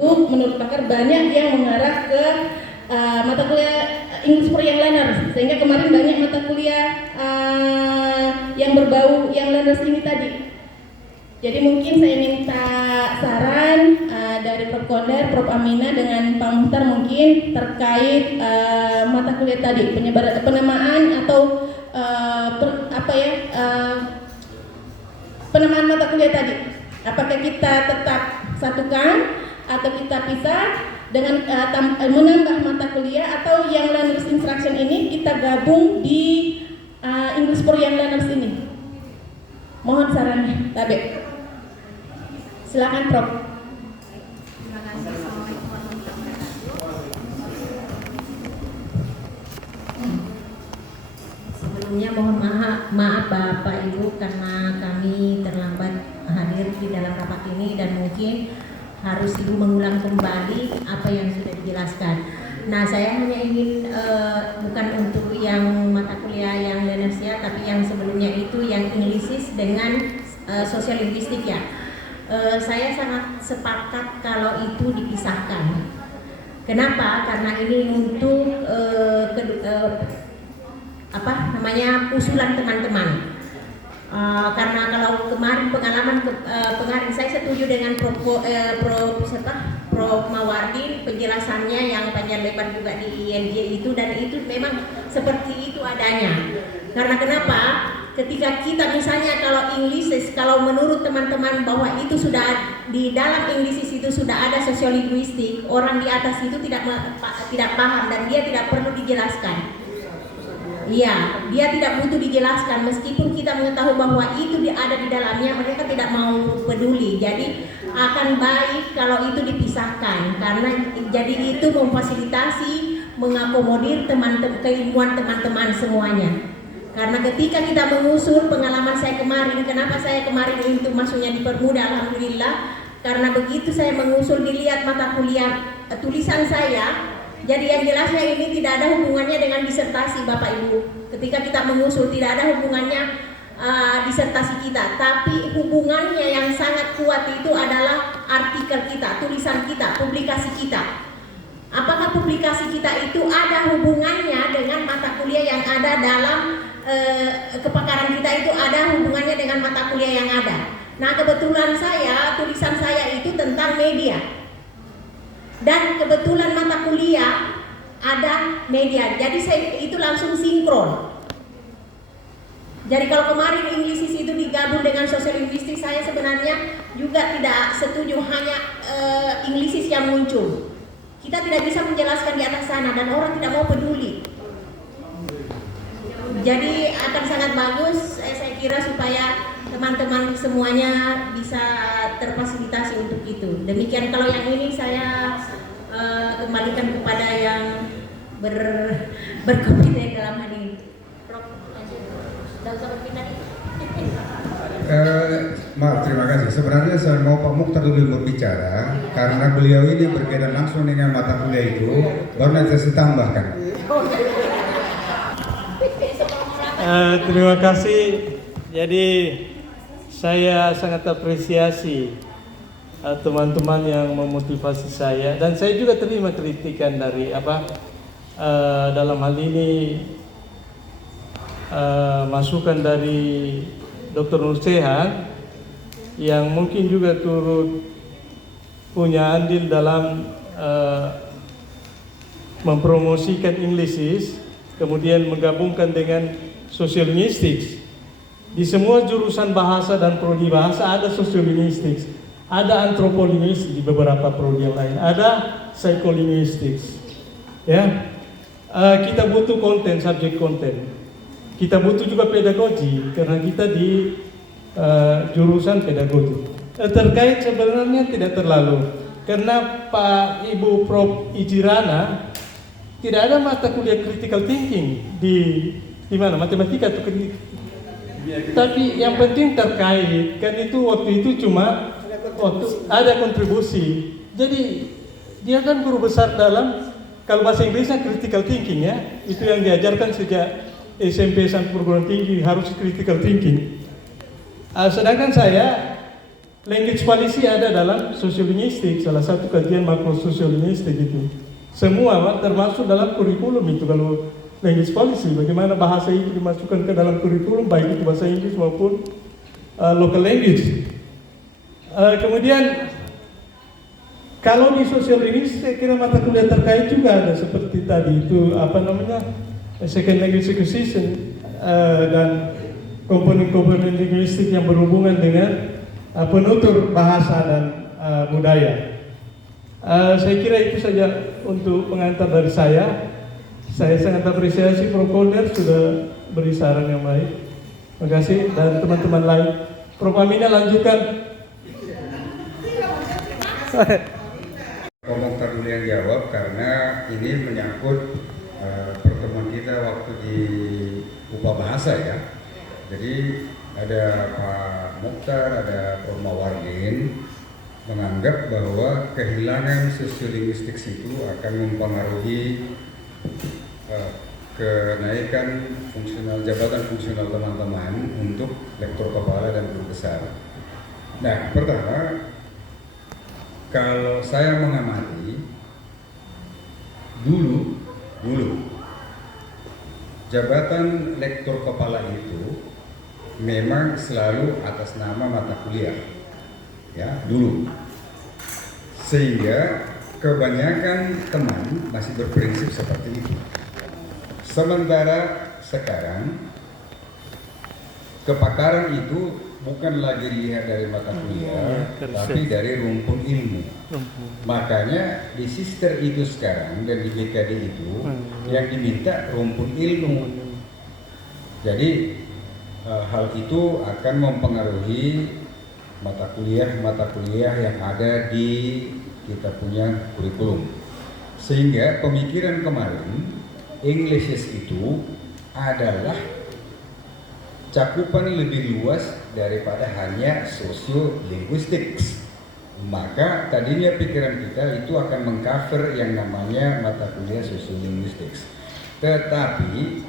menurut pakar banyak yang mengarah ke mata kuliah English for Young Learners, sehingga kemarin banyak mata kuliah yang berbau Young Learners ini tadi. Jadi mungkin saya minta saran dari Prof. Konder, Prof. Amina dengan Pak Muhtar mungkin terkait mata kuliah tadi, penamaan atau penamaan mata kuliah tadi. Apakah kita tetap satukan atau kita pisah dengan menambah mata kuliah, atau Young Learners Instruction ini kita gabung di English for Young Learners ini? Mohon sarannya, Tabe. Silakan, Prof. Terima kasih. Assalamualaikum warahmatullahi wabarakatuh. Sebelumnya mohon maaf Bapak Ibu karena kami terlambat hadir di dalam rapat ini dan mungkin harus Ibu mengulang kembali apa yang sudah dijelaskan. Nah, saya hanya ingin bukan untuk yang mata kuliah yang learners ya, tapi yang sebelumnya itu yang Englishish dengan sosial linguistik ya. Saya sangat sepakat kalau itu dipisahkan. Kenapa? Karena ini untuk usulan teman-teman. Karena kalau kemarin pengalaman kemarin saya setuju dengan Prof. Mawardi penjelasannya yang panjang lebar juga di INJ itu, dan itu memang seperti itu adanya. Karena kenapa? Ketika kita misalnya kalau English, kalau menurut teman-teman bahwa itu sudah di dalam English itu sudah ada sosiolinguistik, orang di atas itu tidak paham dan dia tidak perlu dijelaskan. Iya, dia tidak butuh dijelaskan meskipun kita mengetahui bahwa itu ada di dalamnya, mereka tidak mau peduli. Jadi akan baik kalau itu dipisahkan karena jadi itu memfasilitasi, mengakomodir keilmuan teman-teman semuanya. Karena ketika kita mengusul pengalaman saya kemarin, kenapa saya kemarin untuk masuknya dipermudah, alhamdulillah, karena begitu saya mengusul dilihat mata kuliah tulisan saya. Jadi yang jelasnya ini tidak ada hubungannya dengan disertasi Bapak Ibu. Ketika kita mengusul tidak ada hubungannya disertasi kita, tapi hubungannya yang sangat kuat itu adalah artikel kita, tulisan kita, publikasi kita. Apakah publikasi kita itu ada hubungannya dengan mata kuliah yang ada dalam kepakaran kita, itu ada hubungannya dengan mata kuliah yang ada. Nah, kebetulan tulisan saya itu tentang media. Dan kebetulan mata kuliah ada media, jadi saya itu langsung sinkron. Jadi kalau kemarin English itu digabung dengan sosial linguistik, saya sebenarnya juga tidak setuju hanya English yang muncul. Kita tidak bisa menjelaskan di atas sana dan orang tidak mau peduli. Jadi akan sangat bagus, saya kira, supaya teman-teman semuanya bisa terfasilitasi untuk itu. Demikian kalau yang ini saya kembalikan kepada yang berkompeten dalam hal ini. Prof, tidak usah berpindah itu. Maaf, terima kasih. Sebenarnya saya mau Pak Mukhtar dulu berbicara karena beliau ini berkaitan langsung dengan mata kuliah itu, baru nanti saya tambahkan. Terima kasih. Jadi saya sangat apresiasi teman-teman yang memotivasi saya, dan saya juga terima kritikan dari dalam hal ini masukan dari Dr. Nur Sehat yang mungkin juga turut punya andil dalam mempromosikan Englishish, kemudian menggabungkan dengan sosiolinguistik. Di semua jurusan bahasa dan prodi bahasa ada sosiolinguistik, ada antropolinguistik, di beberapa prodi yang lain ada psikolinguistik. Ya, kita butuh konten, subjek konten. Kita butuh juga pedagogi karena kita di jurusan pedagogi. Terkait sebenarnya tidak terlalu, karena Pak Ibu Prof Ijirana tidak ada mata kuliah critical thinking di mana matematika atau tapi yang penting terkait kan itu waktu itu cuma waktu ada kontribusi. Jadi dia kan guru besar dalam, kalau bahasa Inggrisnya critical thinking ya, itu yang diajarkan sejak SMP sampai perguruan tinggi harus critical thinking. Sedangkan saya Language policy ada dalam sosiolinguistik, salah satu kajian makro sosiolinguistik itu. Semua Pak, termasuk dalam kurikulum itu kalau language policy, bagaimana bahasa itu dimasukkan ke dalam kurikulum, baik itu bahasa Inggris maupun local language. Kemudian kalau di sosiolinguistik saya kira mata kuliah terkait juga ada seperti tadi itu second language acquisition dan komponen-komponen linguistik yang berhubungan dengan penutur bahasa dan budaya. Saya kira itu saja untuk pengantar dari saya. Saya sangat apresiasi Prof. Kolder sudah beri saran yang baik. Terima kasih dan teman-teman lain. Prof. Amina lanjutkan. Komentar dulu yang jawab karena ini menyangkut pertemuan kita waktu di UPA Bahasa ya. Jadi ada Pak Mukhtar, ada Prof. Mawardin menganggap bahwa kehilangan sosiolinguistik itu akan mempengaruhi kenaikan jabatan fungsional teman-teman untuk lektor kepala dan guru besar. Nah, pertama, kalau saya mengamati dulu jabatan lektor kepala itu memang selalu atas nama mata kuliah, ya dulu, sehingga kebanyakan teman masih berprinsip seperti itu. Sementara sekarang kepakaran itu bukan lagi dilihat dari mata kuliah, tapi dari rumpun ilmu. Makanya di sister itu sekarang dan di BKD itu yang diminta rumpun ilmu. Jadi hal itu akan mempengaruhi mata kuliah yang ada di kita punya kurikulum. Sehingga pemikiran kemarin Englishes itu adalah cakupan lebih luas daripada hanya sosiolinguistics. Maka tadinya pikiran kita itu akan mengcover yang namanya mata kuliah sosiolinguistics. Tetapi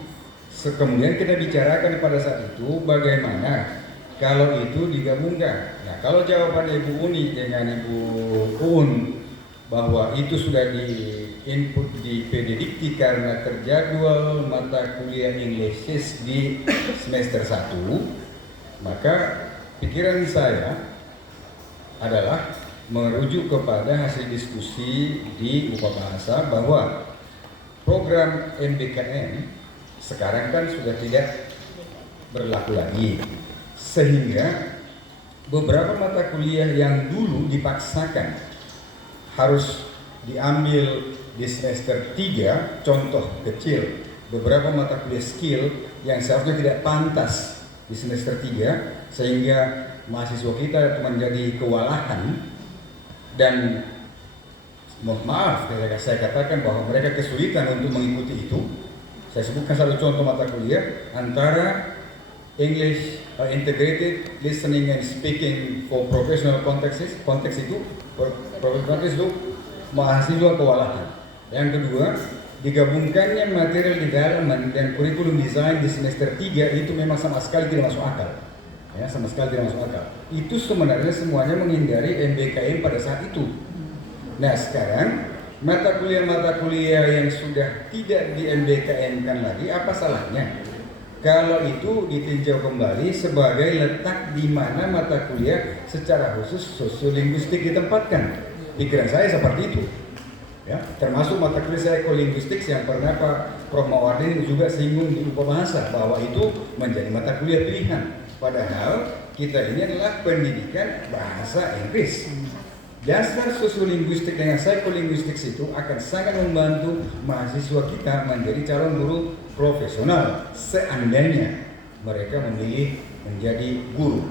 kemudian kita bicarakan pada saat itu bagaimana kalau itu digabungkan. Nah, kalau jawaban Ibu Uni dengan Ibu Un bahwa itu sudah di input di PD Dikti karena terjadwal mata kuliah Englishes di semester 1, maka pikiran saya adalah merujuk kepada hasil diskusi di UPA Bahasa bahwa program MBKM sekarang kan sudah tidak berlaku lagi, sehingga beberapa mata kuliah yang dulu dipaksakan harus diambil di semester 3, contoh kecil, beberapa mata kuliah skill yang seharusnya tidak pantas di semester 3, sehingga mahasiswa kita menjadi kewalahan dan maaf saya katakan bahwa mereka kesulitan untuk mengikuti itu. Saya sebutkan satu contoh mata kuliah antara English Integrated Listening and Speaking for Professional Context itu mahasiswa kewalahan. Yang kedua, digabungkannya material development dan kurikulum design di semester 3 itu memang sama sekali tidak masuk akal. Ya, sama sekali tidak masuk akal. Itu sebenarnya semuanya menghindari MBKM pada saat itu. Nah, sekarang mata kuliah yang sudah tidak di MBKM-kan lagi, apa salahnya kalau itu ditinjau kembali sebagai letak di mana mata kuliah secara khusus sosiolinguistik ditempatkan? Pikiran saya seperti itu. Ya, termasuk mata kuliah saya ekolinguistik yang pernah Pak Prof. Mawardin juga singgung di UPA Bahasa bahwa itu menjadi mata kuliah pilihan. Padahal kita ini adalah pendidikan bahasa Inggris. Dasar sosiolinguistik dengan psikolinguistik itu akan sangat membantu mahasiswa kita menjadi calon guru profesional seandainya mereka memilih menjadi guru.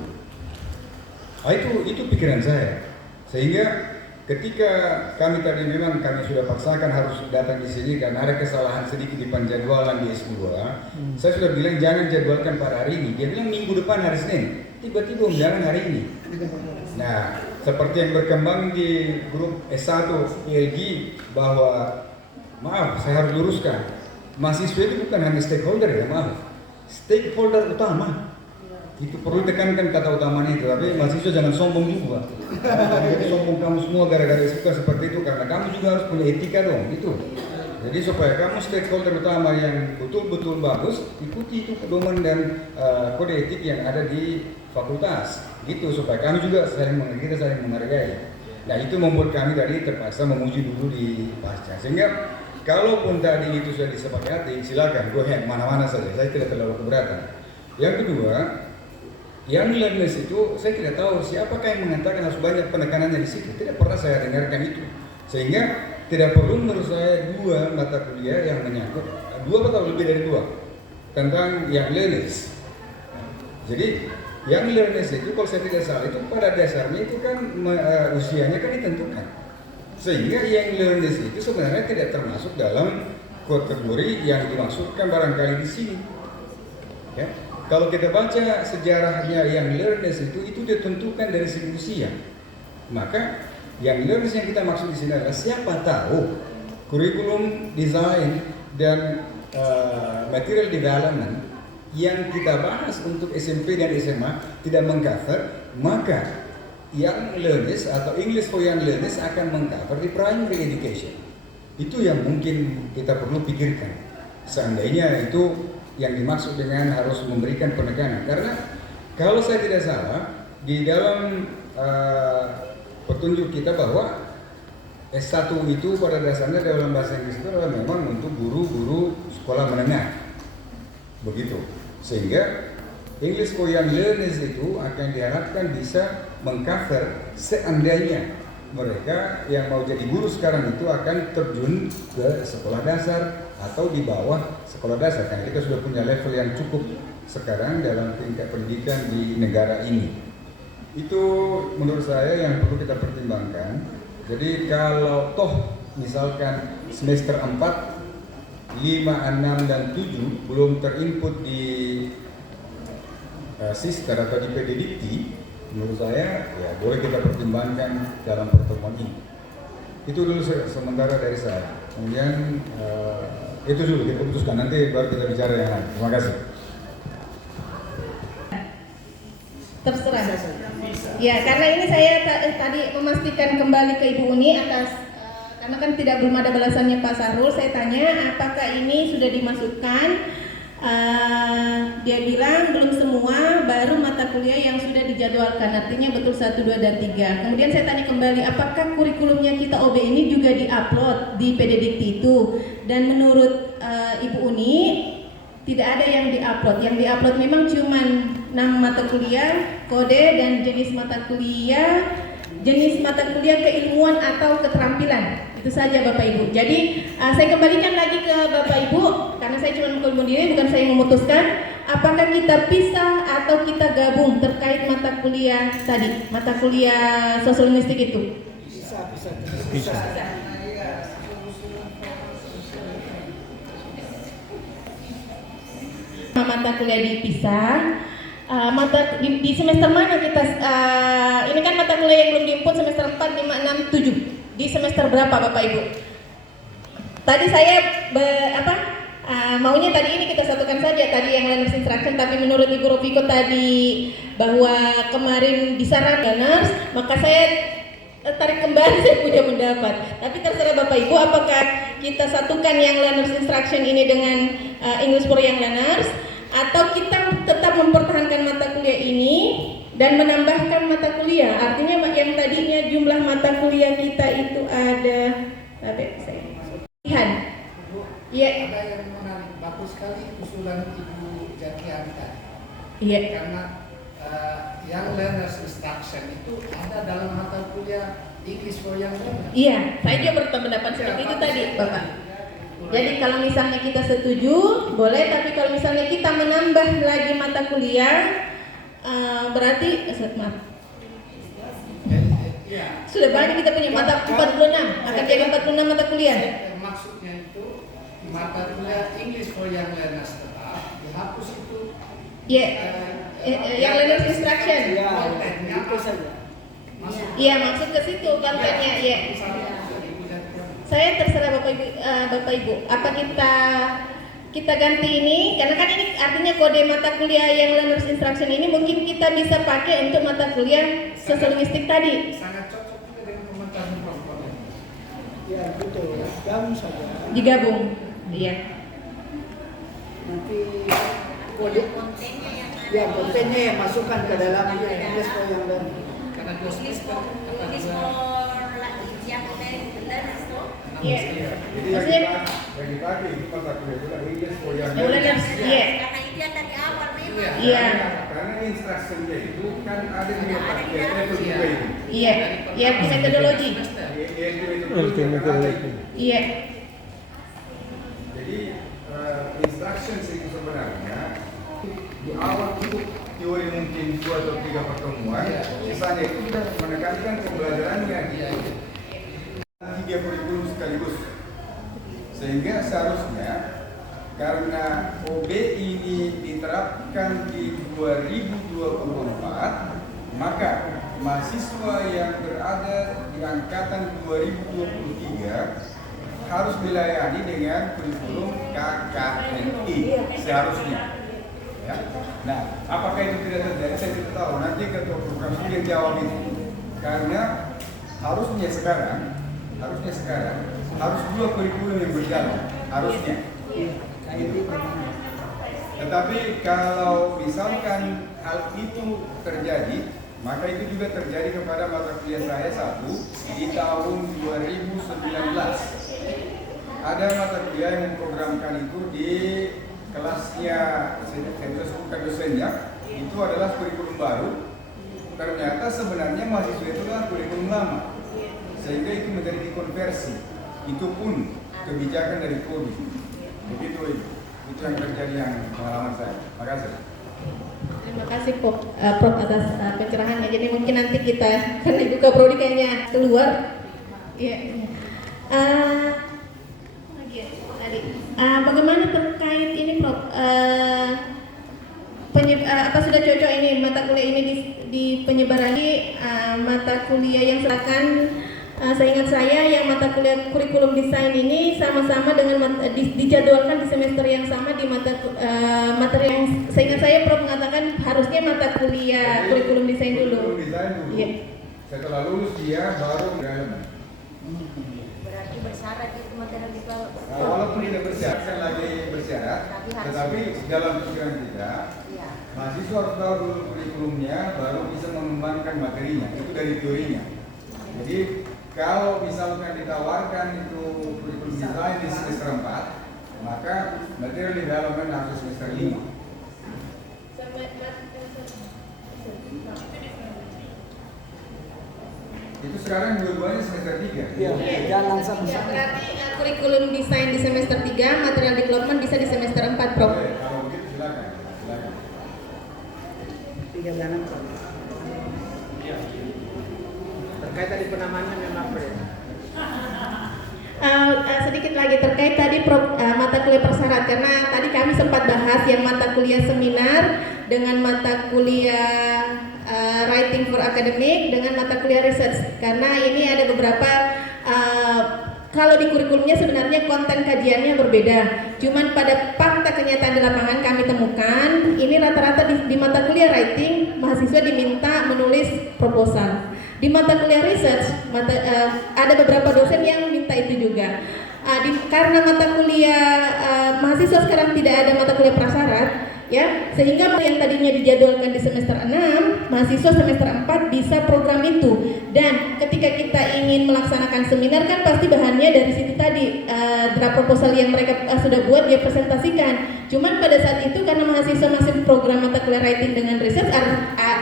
Nah, itu pikiran saya. Sehingga ketika kami tadi memang kami sudah paksakan harus datang di sini karena ada kesalahan sedikit di penjadwalan di S2. Saya sudah bilang jangan jadwalkan pada hari ini. Dia bilang minggu depan hari Senin. Tiba-tiba jangan hari ini. Nah, seperti yang berkembang di grup S1 ILG bahwa maaf saya harus luruskan. Mahasiswa itu bukan hanya stakeholder ya, maaf. Stakeholder utama. Itu perlu tekankan kata utamanya itu, tapi mahasiswa jangan sombong juga. Jadi sombong kamu semua gara-gara suka seperti itu, karena kamu juga harus punya etika dong, gitu. Jadi supaya kamu stakeholder utama yang betul-betul bagus, ikuti itu pedoman dan kode etik yang ada di fakultas, gitu, supaya kami juga saling menghargai. Nah itu membuat kami tadi terpaksa memuji dulu di pasca, sehingga kalaupun tadi itu sudah disepakati, silakan go ahead mana-mana saja, saya tidak terlalu keberatan. Yang kedua, yang learners itu saya tidak tahu siapakah yang mengatakan harus banyak penekanannya di situ. Tidak pernah saya dengarkan itu, sehingga tidak perlu menurut saya 2 mata kuliah yang menyangkut 2 atau lebih dari 2 tentang yang learners. Jadi yang learners itu kalau saya tidak salah itu pada dasarnya itu kan usianya kan ditentukan, sehingga yang learners itu sebenarnya tidak termasuk dalam kategori yang dimaksudkan barangkali di sini. Ya. Kalau kita baca sejarahnya yang learners itu ditentukan dari segi usia. Maka yang learners yang kita maksud di sini adalah siapa tahu kurikulum design dan material development yang kita bahas untuk SMP dan SMA tidak mengcover, maka yang learners atau English for Young Learners akan mengcover di primary education. Itu yang mungkin kita perlu pikirkan. Seandainya itu yang dimaksud dengan harus memberikan penekanan, karena kalau saya tidak salah di dalam petunjuk kita bahwa S1 itu pada dasarnya dalam bahasa Inggris itu adalah memang untuk guru-guru sekolah menengah, begitu, sehingga English for Young Learners itu akan diharapkan bisa mengcover seandainya mereka yang mau jadi guru sekarang itu akan terjun ke sekolah dasar atau di bawah sekolah dasar, karena kita sudah punya level yang cukup sekarang dalam tingkat pendidikan di negara ini. Itu menurut saya yang perlu kita pertimbangkan. Jadi kalau toh misalkan semester 4, 5, 6, dan 7 belum terinput di sister atau di PDDikti, menurut saya ya boleh kita pertimbangkan dalam pertemuan ini. Itu dulu sementara dari saya. Kemudian itu dulu kita putuskan, nanti baru kita bicara yang lain. Terima kasih. Terserah. Ya, karena ini saya tadi memastikan kembali ke Ibu Uni atas karena kan belum ada balasannya Pak Sahrul. Saya tanya apakah ini sudah dimasukkan. Dia bilang belum semua, baru mata kuliah yang sudah dijadwalkan, artinya betul 1, 2, dan 3. Kemudian saya tanya kembali, apakah kurikulumnya kita OB ini juga diupload di PDDikti itu? Dan menurut Ibu Uni tidak ada yang diupload. Yang diupload memang cuma nama mata kuliah, kode, dan jenis mata kuliah keilmuan atau keterampilan. Itu saja Bapak Ibu. Jadi saya kembalikan lagi ke Bapak Ibu, karena saya cuma mengkonfirmasi diri, bukan saya yang memutuskan. Apakah kita pisah atau kita gabung terkait mata kuliah tadi, mata kuliah sosiolinguistik itu? Bisa. Mata kuliah dipisah. Di semester mana kita? Ini kan mata kuliah yang belum diinput semester 4, 5, 6, 7. Di semester berapa Bapak Ibu? Tadi saya maunya tadi ini kita satukan saja tadi yang learners instruction, tapi menurut Ibu Ropiko tadi bahwa kemarin disarankan learners, maka saya tarik kembali saya punya pendapat. Tapi terserah Bapak Ibu, apakah kita satukan yang learners instruction ini dengan English for Young Learners, atau kita tetap mempertahankan mata kuliah ini dan menambahkan mata kuliah. Artinya yang tadinya jumlah mata kuliah kita itu ada pilihan. Iya. Ada yang menarik, bagus sekali usulan Ibu Jatian tadi. Iya. Karena yang learners instruction itu ada dalam mata kuliah English for Young Learners. Iya, saya juga berpendapat seperti itu tadi, Bapak. Jadi kalau misalnya kita setuju, boleh. Tapi kalau misalnya kita menambah lagi mata kuliah, berarti sudah banyak kita punya mata 46, akan jadi 46 mata kuliah. Maksudnya itu mata kuliah English for Young Learners tetap dihapus itu. Iya, yang learners instruction. Kontennya apa saja? Iya, maksud ke situ kontennya. Iya. Saya terserah Bapak Ibu, apa kita kita ganti ini, karena kan ini artinya kode mata kuliah yang learners instruction ini mungkin kita bisa pakai untuk mata kuliah social linguistic tadi. Sangat cocok juga dengan pementasan komponen. Ya betul, gabung saja. Digabung, iya. Nanti kode ya kontennya yang masukkan ke dalam English for yang lain. Karena 2 semester apa English juga for yang learners tuh. Iya. Jadi Maksudnya yang dipakai itu mata kuliah itu adalah English for Young yang learners, iya. Karena itu yang dari awal memang. Iya. Karena instruksinya itu kan ada di Ada di dalam. level 2 itu. Iya, iya metodologi. Iya. Jadi instructions itu sebenarnya di awal untuk teori mungkin 2 atau 3 pertemuan, misalnya itu sudah menekankan pembelajarannya 3 kurikulum sekaligus. Sehingga seharusnya karena OB ini diterapkan di 2024, maka mahasiswa yang berada di angkatan 2023 harus dilayani dengan kurikulum KKNI seharusnya. Ya. Nah, apakah itu tidak terjadi? Saya tidak tahu. Nanti ketua program studi yang jawab itu. Karena harusnya sekarang harus 2 kurikulum yang berjalan, harusnya. Gitu. Tetapi kalau misalkan hal itu terjadi, maka itu juga terjadi kepada mata kuliah saya satu di tahun 2019. Ada mata kuliah yang memprogramkan itu di kelasnya, saya sebutkan dosennya, itu adalah kurikulum baru. Ternyata sebenarnya mahasiswa itu adalah kurikulum lama, sehingga itu menjadi dikonversi. Itu pun kebijakan dari Kodi. Begitu itu yang terjadi yang pengalaman saya. Makasih. Terima kasih Prof atas pencerahannya. Jadi mungkin nanti kita, karena juga Prodi kayaknya keluar. Iya. Bagaimana terkait ini Prof? Apa sudah cocok ini mata kuliah ini di penyebaran mata kuliah yang silakan? Seingat saya yang mata kuliah kurikulum desain ini sama-sama dengan dijadwalkan di semester yang sama di materi yang seingat saya Prof mengatakan harusnya mata kuliah kurikulum desain dulu. Kurikulum desain dulu. Iya. Setelah lulus dia baru berjalan. Berarti bersyarat itu materi di bawah. Walaupun tidak bersyarat, kan lagi bersyarat, tetapi dalam pikiran kita, Iya. mahasiswa harus tahu dulu kurikulumnya, baru bisa mengembangkan materinya. Itu dari teorinya. Jadi kalau misalkan ditawarkan itu kurikulum desain di semester 4, maka material development harus semester 5. Itu sekarang dua-duanya semester 3. Iya, jalan Ya, sama-sama. berarti kurikulum desain di semester 3, material development bisa di semester 4, Prof. Boleh, kalau begitu silakan. Silakan. 3 bulan. terkait tadi penamaannya memang berbeda. Sedikit lagi terkait tadi mata kuliah persyarat, karena tadi kami sempat bahas yang mata kuliah seminar dengan mata kuliah writing for academic dengan mata kuliah research, karena ini ada beberapa kalau di kurikulumnya sebenarnya konten kajiannya berbeda, cuman pada fakta kenyataan di lapangan kami temukan ini rata-rata di mata kuliah writing mahasiswa diminta menulis proposal. Di mata kuliah research ada beberapa dosen yang minta itu juga. Karena mata kuliah mahasiswa sekarang tidak ada mata kuliah prasyarat, ya, sehingga yang tadinya dijadwalkan di semester 6, mahasiswa semester 4 bisa program itu. Dan ketika kita ingin melaksanakan seminar kan pasti bahannya dari situ tadi, draft proposal yang mereka sudah buat dia presentasikan. Cuman pada saat itu karena mahasiswa masih program mata kuliah writing dengan research,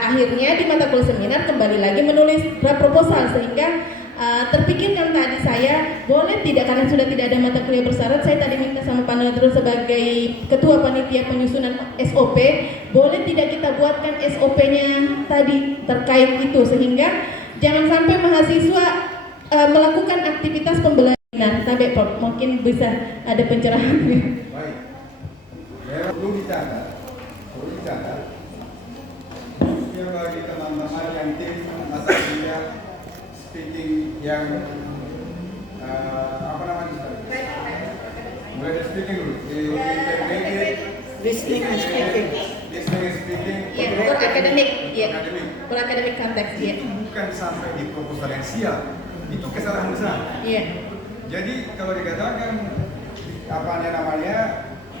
akhirnya di mata kuliah seminar kembali lagi menulis draft proposal, sehingga terpikirkan tadi saya boleh tidak, karena sudah tidak ada mata kuliah bersyarat, saya tadi minta sama Pak Nadrul sebagai ketua panitia penyusunan SOP, boleh tidak kita buatkan SOP-nya tadi terkait itu, sehingga jangan sampai mahasiswa melakukan aktivitas pembelajaran. Sampai mungkin bisa ada pencerahan. Baik. Ya, perlu dicatat, khususnya bagi teman-teman yang tim mata kuliah speaking yang apa namanya? belajar speaking dulu. Integrated Listening and speaking. listening and speaking. Iya, for academic, iya. Academic. For academic context, iya. Itu bukan sampai di proposal yang siap. Itu kesalahan besar. Iya. Jadi kalau dikatakan namanya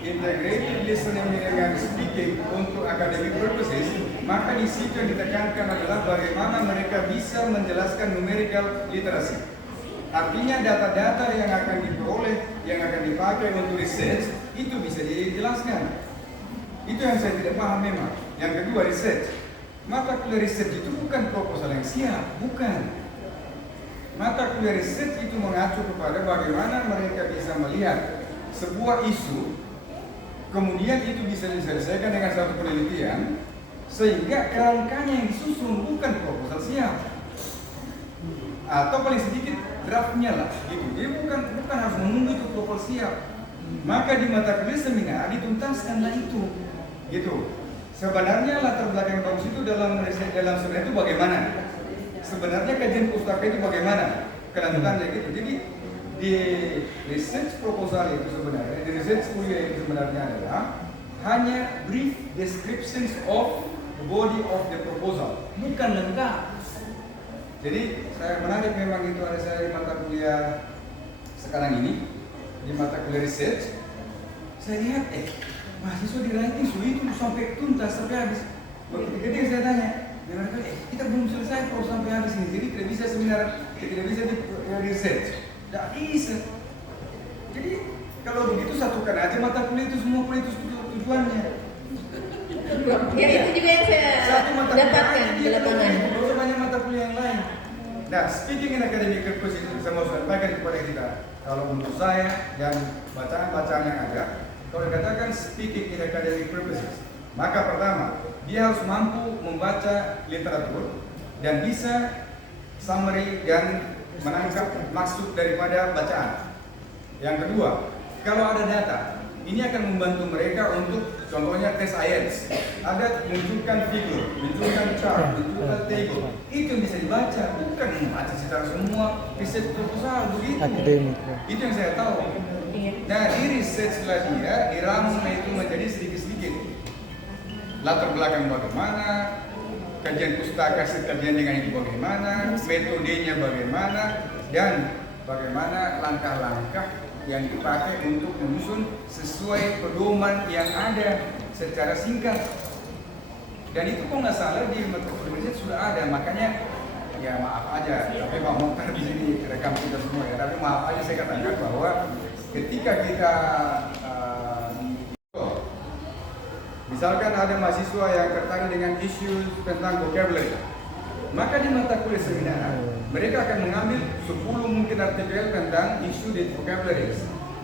integrated listening and speaking untuk academic purposes, maka di situ yang ditekankan adalah bagaimana mereka bisa menjelaskan numerical literacy. Artinya data-data yang akan diperoleh, yang akan dipakai untuk research itu bisa dijelaskan. Itu yang saya tidak paham memang. Yang kedua, research. Mata kuliah research itu bukan proposal yang siap, bukan. Mata kuliah research itu mengacu kepada bagaimana mereka bisa melihat sebuah isu, kemudian itu bisa diselesaikan dengan satu penelitian, sehingga kerangkanya yang disusun bukan proposal siap, atau paling sedikit draftnya lah, gitu. Jadi bukan harus menunggu itu proposal siap. Maka di mata kuliah seminar dituntaskanlah itu, gitu. Sebenarnya latar belakang yang bagus itu dalam seminar itu bagaimana? Sebenarnya kajian pustaka itu bagaimana? Kelanjutannya gitu. Jadi di research proposal itu sebenarnya, di research kuliah itu sebenarnya adalah hanya brief descriptions of the body of the proposal, bukan lengkap. Jadi saya menarik memang itu ada saya di mata kuliah sekarang ini, di mata kuliah research, saya lihat mahasiswa di writing itu sampai tuntas sampai habis. Ketika saya tanya, mereka kita belum selesai kalau sampai habis ini, jadi tidak bisa seminar, tidak bisa di research, tidak bisa. Jadi kalau begitu satukan aja mata kuliah itu, semua kuliah itu tujuannya. Ya itu juga yang saya Satu mata kuliah dapatkan aja di dia, lapangan. kalau banyak mata kuliah yang lain. Nah, speaking in academic purposes itu saya mau sampaikan kepada kita. Kalau menurut saya dan bacaan-bacaan yang ada, kalau dikatakan speaking in academic purposes, maka pertama, dia harus mampu membaca literatur dan bisa summary dan menangkap maksud daripada bacaan. Yang kedua, kalau ada data, ini akan membantu mereka untuk contohnya tes IELTS. Ada menunjukkan figur, menunjukkan chart, menunjukkan table. Itu yang bisa dibaca, bukan membaca secara semua riset proposal begitu. Akademik. Itu yang saya tahu. Iya. Nah, di research lah dia, diramu itu menjadi sedikit-sedikit. Latar belakang bagaimana, kajian pustaka sekajian dengan itu bagaimana, metodenya bagaimana, dan bagaimana langkah-langkah yang dipakai untuk menyusun sesuai pedoman yang ada secara singkat. Dan itu kok nggak salah di metode sudah ada, makanya ya maaf aja, tapi Pak Mokhtar di sini rekam kita semua ya, tapi maaf aja saya katakan bahwa ketika kita misalkan ada mahasiswa yang tertarik dengan isu tentang vocabulary, maka di mata kuliah seminar mereka akan mengambil 10 mungkin artikel tentang isu di vocabulary.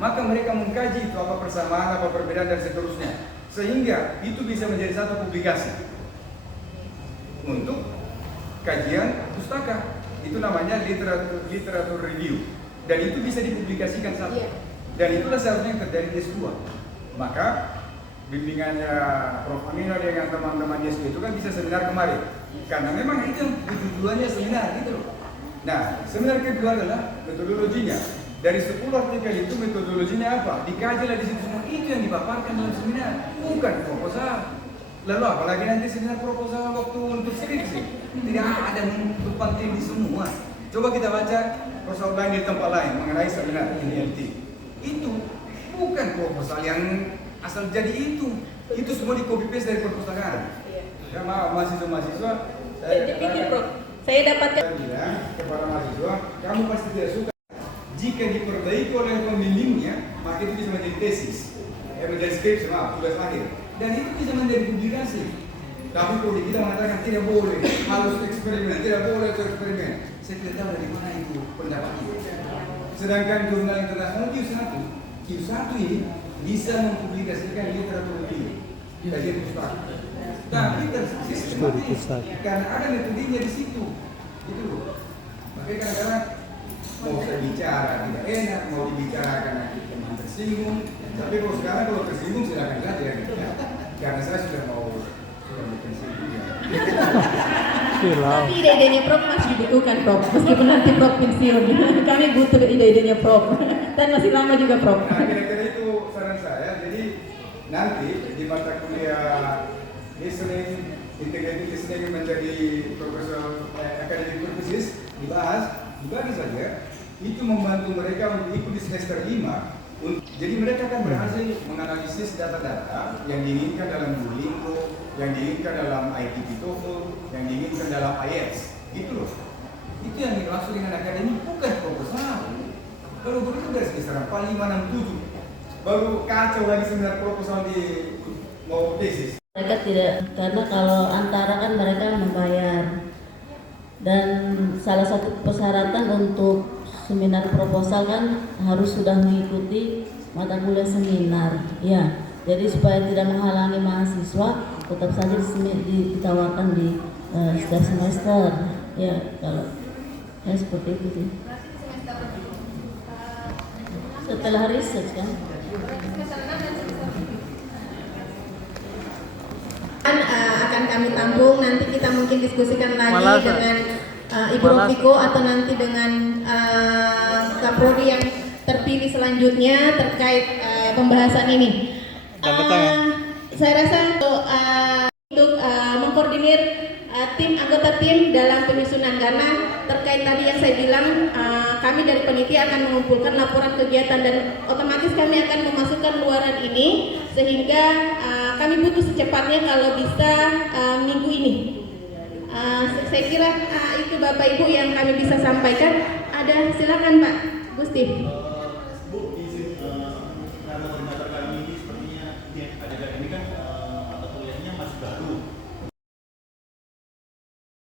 Maka mereka mengkaji itu apa persamaan, apa perbedaan dan seterusnya, sehingga itu bisa menjadi satu publikasi untuk kajian pustaka. Itu namanya literatur review, dan itu bisa dipublikasikan satu. Dan itulah seharusnya yang terjadi di S2. Maka bimbingannya Prof. Amina dengan teman-teman YSW itu kan bisa seminar kemarin, karena memang itu yang tujuannya seminar gitu loh. Nah, seminar kedua adalah metodologinya. Dari 10 artikel itu metodologinya apa? Dikajilah di situ semua, itu yang dipaparkan dalam seminar, bukan proposal. Lalu apalagi nanti seminar proposal waktu untuk skripsi, tidak ada untuk penting di semua. Coba kita baca proposal lain di tempat lain mengenai seminar NLT. Itu bukan proposal yang asal jadi itu semua di copy paste dari perpustakaan. Ya maaf mahasiswa-mahasiswa, Saya dapatkan bilang kepada mahasiswa, kamu pasti tidak suka. Jika diperbaiki oleh pembimbingnya, maka itu bisa menjadi tesis, menjadi skripsi, tugas akhir, dan itu bisa menjadi publikasi. Tapi kalau kita mengatakan tidak boleh, harus eksperimen, tidak boleh eksperimen, saya tidak tahu dari mana itu pendapat itu. Sedangkan jurnal internasional Q1 ini bisa mempublikasikan literatur ini, kajian pustaka. Tapi tersisih karena ada metodenya di situ, gitu loh. Makanya kadang-kadang mau saya bicara tidak enak, mau dibicarakan nanti teman tersinggung. Tapi kalau sekarang kalau tersinggung silakan saja, karena saya sudah bikin singgung ya. silau. Tapi ide-idenya Prof masih dibutuhkan Prof, meskipun nanti Prof pensiun. Kami butuh ide-idenya Prof. Dan masih lama juga Prof. Nah, kira-kira itu saran saya. Jadi nanti di mata kuliah listening, integrated listening menjadi professional academic purposes dibagi saja. Itu membantu mereka untuk ikut di semester 5. Jadi mereka akan berhasil menganalisis data-data yang diinginkan dalam Duolingo, yang diinginkan dalam ITP TOEFL, yang diinginkan dalam IELTS. Gitu loh. Itu yang dimaksud dengan akademik, bukan proposal. Kalau begitu dari semester 4, 5, 6, 7 baru kacau lagi seminar proposal di mau tesis. Mereka tidak, karena kalau antara kan mereka membayar, dan salah satu persyaratan untuk seminar proposal kan harus sudah mengikuti mata kuliah seminar, ya. Jadi supaya tidak menghalangi mahasiswa, tetap saja ditawarkan di setiap semester, ya. Kalau ya seperti itu sih. Setelah research kan. Akan kami tampung, nanti kita mungkin diskusikan lagi Malasa. dengan Ibu Rofiko atau nanti dengan Kaprodi yang terpilih selanjutnya terkait pembahasan ini. Saya rasa untuk mengkoordinir anggota tim dalam penyusunan, karena terkait tadi yang saya bilang, kami dari panitia akan mengumpulkan laporan kegiatan dan otomatis kami akan memasukkan luaran ini, sehingga kami butuh secepatnya kalau bisa minggu ini. Saya kira itu Bapak Ibu yang kami bisa sampaikan. Ada, silakan Pak Gusti.